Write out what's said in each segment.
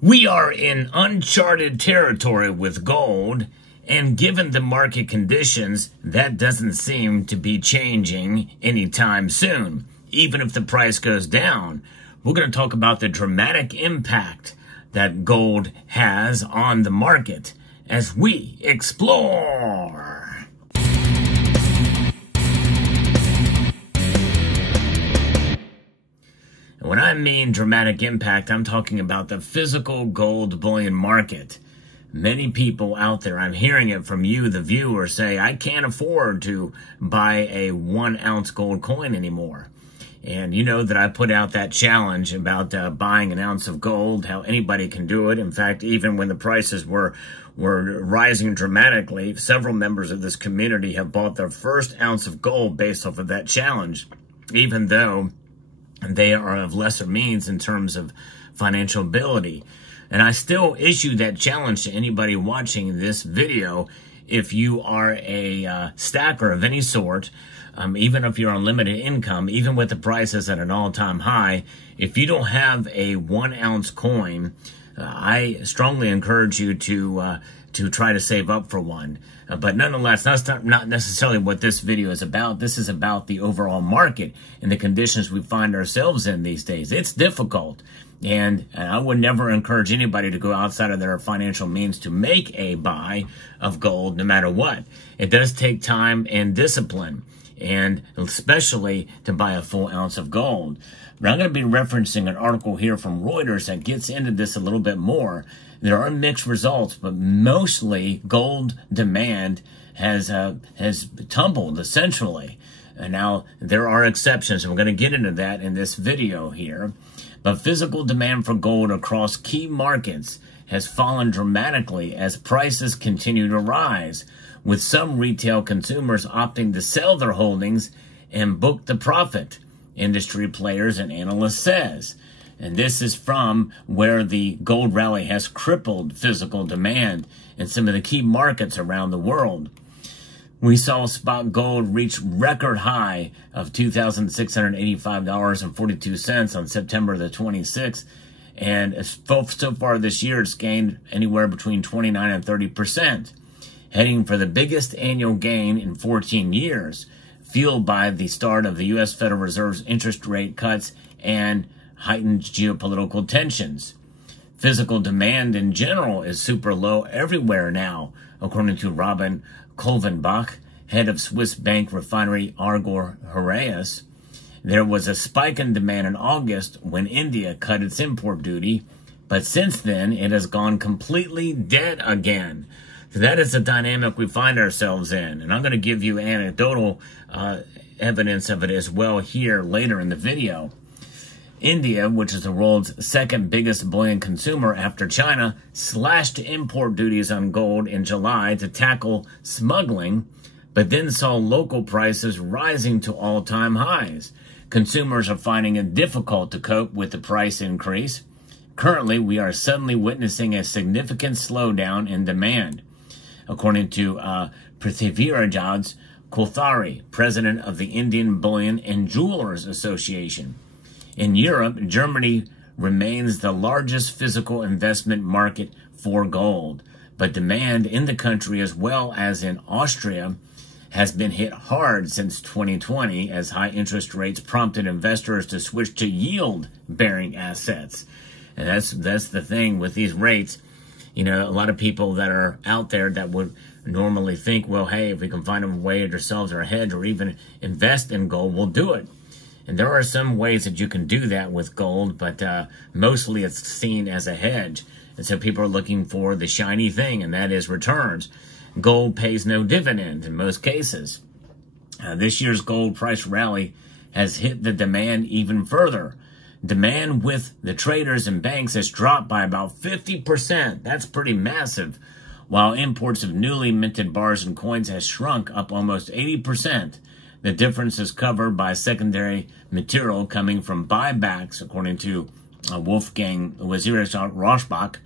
We are in uncharted territory with gold, and given the market conditions, that doesn't seem to be changing anytime soon. Even if the price goes down, we're going to talk about the dramatic impact that gold has on the market as we explore. When I mean dramatic impact, I'm talking about the physical gold bullion market. Many people out there, I'm hearing it from you, the viewer, say, I can't afford to buy a 1 ounce gold coin anymore. And you know that I put out that challenge about buying an ounce of gold, how anybody can do it. In fact, even when the prices were rising dramatically, several members of this community have bought their first ounce of gold based off of that challenge, even though they are of lesser means in terms of financial ability. And I still issue that challenge to anybody watching this video. If you are a stacker of any sort, even if you're on limited income, even with the prices at an all-time high, if you don't have a 1 ounce coin, I strongly encourage you to try to save up for one. But nonetheless, that's not necessarily what this video is about. This is about the overall market and the conditions we find ourselves in these days. It's difficult. And I would never encourage anybody to go outside of their financial means to make a buy of gold, no matter what. It does take time and discipline, and especially to buy a full ounce of gold. But I'm going to be referencing an article here from Reuters that gets into this a little bit more. There are mixed results, but mostly gold demand has tumbled, essentially. And now, there are exceptions, and we're going to get into that in this video here. But physical demand for gold across key markets has fallen dramatically as prices continue to rise, with some retail consumers opting to sell their holdings and book the profit, industry players and analysts says. And this is from where the gold rally has crippled physical demand in some of the key markets around the world. We saw spot gold reach record high of $2,685.42 on September the 26th. And so far this year, it's gained anywhere between 29 and 30%, heading for the biggest annual gain in 14 years, fueled by the start of the U.S. Federal Reserve's interest rate cuts and heightened geopolitical tensions. Physical demand in general is super low everywhere now, according to Robin Kolvenbach, head of Swiss bank refinery Argor Heraeus. There was a spike in demand in August when India cut its import duty, but since then it has gone completely dead again. So that is the dynamic we find ourselves in, and I'm going to give you anecdotal evidence of it as well here later in the video. India, which is the world's second biggest bullion consumer after China, slashed import duties on gold in July to tackle smuggling, but then saw local prices rising to all-time highs. Consumers are finding it difficult to cope with the price increase. Currently, we are suddenly witnessing a significant slowdown in demand, according to Prithviraj Kothari, president of the Indian Bullion and Jewelers Association. In Europe, Germany remains the largest physical investment market for gold, but demand in the country as well as in Austria has been hit hard since 2020 as high interest rates prompted investors to switch to yield-bearing assets. And that's the thing with these rates. You know, a lot of people that are out there that would normally think, well, hey, if we can find a way to ourselves or a hedge or even invest in gold, we'll do it. And there are some ways that you can do that with gold, but mostly it's seen as a hedge. And so people are looking for the shiny thing, and that is returns. Gold pays no dividend in most cases. This year's gold price rally has hit the demand even further. Demand with the traders and banks has dropped by about 50%. That's pretty massive. While imports of newly minted bars and coins has shrunk up almost 80%. The difference is covered by secondary material coming from buybacks, according to Wolfgang Rosbach,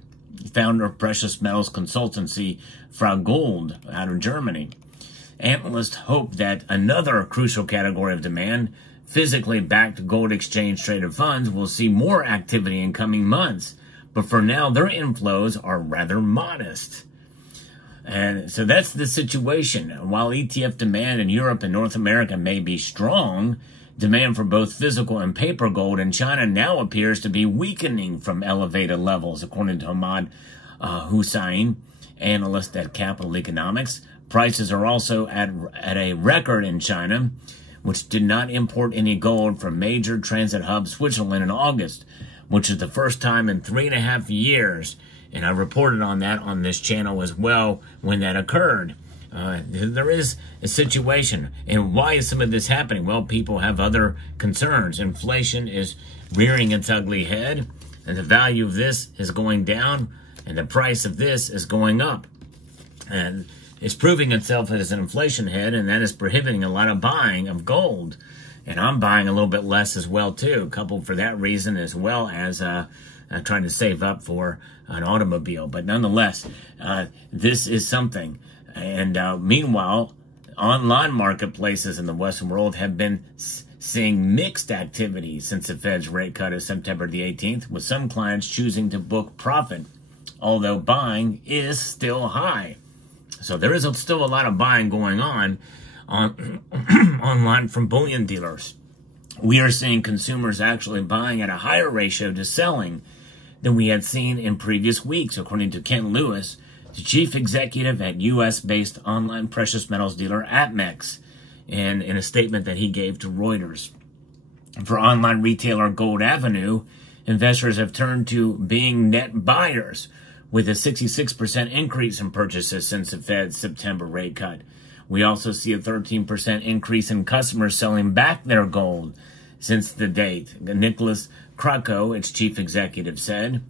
founder of precious metals consultancy Frau Gold out of Germany. Analysts hope that another crucial category of demand, physically backed gold exchange traded funds, will see more activity in coming months, but for now, their inflows are rather modest. And so that's the situation. While ETF demand in Europe and North America may be strong, demand for both physical and paper gold in China now appears to be weakening from elevated levels, according to Ahmad Hussain, analyst at Capital Economics. Prices are also at a record in China, which did not import any gold from major transit hub Switzerland in August, which is the first time in 3.5 years. And I reported on that on this channel as well when that occurred. There is a situation. And why is some of this happening? Well, people have other concerns. Inflation is rearing its ugly head, and the value of this is going down, and the price of this is going up. And it's proving itself as an inflation head, and that is prohibiting a lot of buying of gold. And I'm buying a little bit less as well, too, coupled for that reason, as well as trying to save up for an automobile. But nonetheless, this is something. And meanwhile, online marketplaces in the Western world have been seeing mixed activity since the Fed's rate cut of September the 18th, with some clients choosing to book profit, although buying is still high. So there is still a lot of buying going on online from bullion dealers. We are seeing consumers actually buying at a higher ratio to selling than we had seen in previous weeks, according to Kent Lewis, the chief executive at U.S.-based online precious metals dealer APMEX, and in a statement that he gave to Reuters. For online retailer Gold Avenue, investors have turned to being net buyers, with a 66% increase in purchases since the Fed's September rate cut. We also see a 13% increase in customers selling back their gold since the date. Nicholas Krakow, its chief executive, said.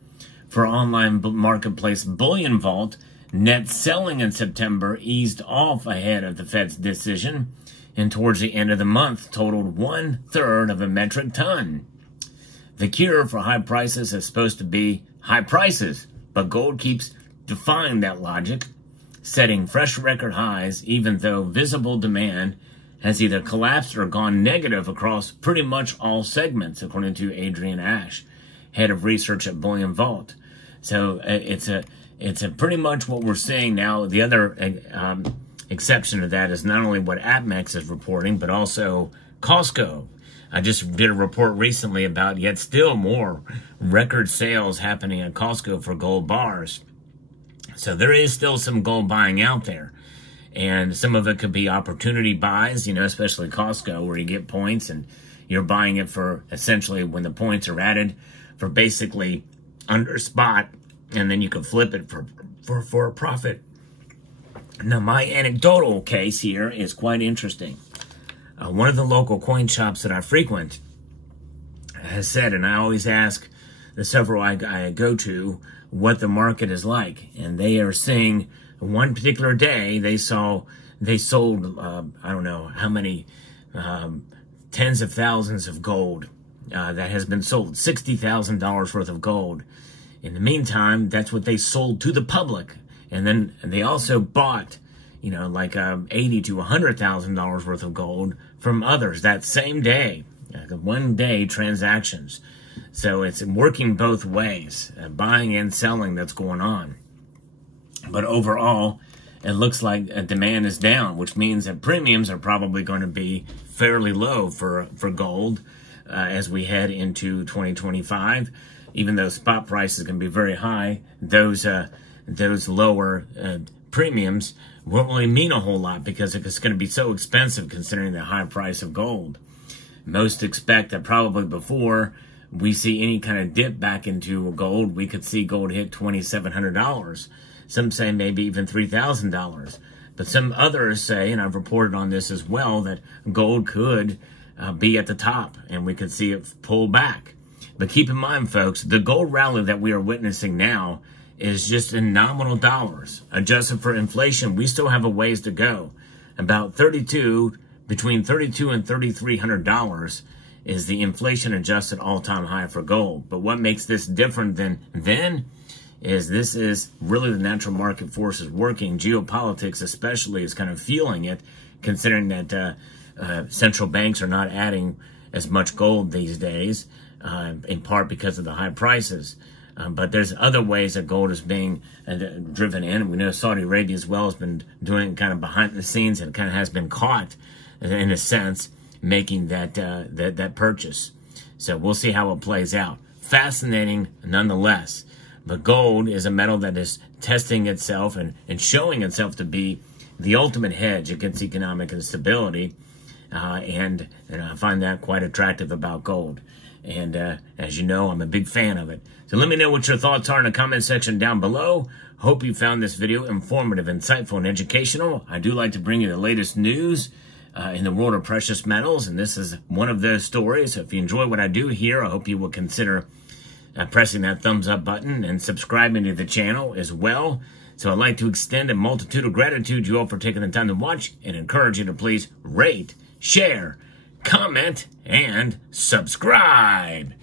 For online marketplace Bullion Vault, net selling in September eased off ahead of the Fed's decision, and towards the end of the month totaled 1/3 of a metric ton. The cure for high prices is supposed to be high prices, but gold keeps defying that logic, setting fresh record highs, even though visible demand has either collapsed or gone negative across pretty much all segments, according to Adrian Ash, head of research at Bullion Vault. So it's a pretty much what we're seeing now. The other exception to that is not only what APMEX is reporting, but also Costco. I just did a report recently about yet still more record sales happening at Costco for gold bars. So there is still some gold buying out there. And some of it could be opportunity buys, especially Costco, where you get points and you're buying it for essentially when the points are added for basically under spot, and then you can flip it for a profit. Now, my anecdotal case here is quite interesting. One of the local coin shops that I frequent has said, and I always ask the several I go to what the market is like, and they are saying one particular day they sold I don't know how many tens of thousands of gold that has been sold, $60,000 worth of gold. In the meantime, that's what they sold to the public, and then they also bought like $80,000 to $100,000 worth of gold from others that same day, one day transactions. So it's working both ways, buying and selling that's going on. But overall, it looks like demand is down, which means that premiums are probably going to be fairly low for gold as we head into 2025. Even though spot prices can be very high, those lower premiums won't really mean a whole lot because it's going to be so expensive considering the high price of gold. Most expect that probably before we see any kind of dip back into gold, we could see gold hit $2,700. Some say maybe even $3,000. But some others say, and I've reported on this as well, that gold could be at the top and we could see it pull back. But keep in mind, folks, the gold rally that we are witnessing now is just in nominal dollars. Adjusted for inflation, we still have a ways to go. About between $3,200 and $3,300 is the inflation-adjusted all-time high for gold. But what makes this different than then is this is really the natural market forces working. Geopolitics especially is kind of fueling it, considering that central banks are not adding as much gold these days, in part because of the high prices. But there's other ways that gold is being driven in. We know Saudi Arabia as well has been doing kind of behind the scenes and kind of has been caught, in a sense, making that purchase. So we'll see how it plays out. Fascinating nonetheless. But gold is a metal that is testing itself and showing itself to be the ultimate hedge against economic instability. And I find that quite attractive about gold. And as you know, I'm a big fan of it. So let me know what your thoughts are in the comment section down below. Hope you found this video informative, insightful, and educational. I do like to bring you the latest news in the world of precious metals, and this is one of those stories. So if you enjoy what I do here, I hope you will consider pressing that thumbs up button and subscribing to the channel as well. So I'd like to extend a multitude of gratitude to you all for taking the time to watch, and encourage you to please rate, share, comment, and subscribe.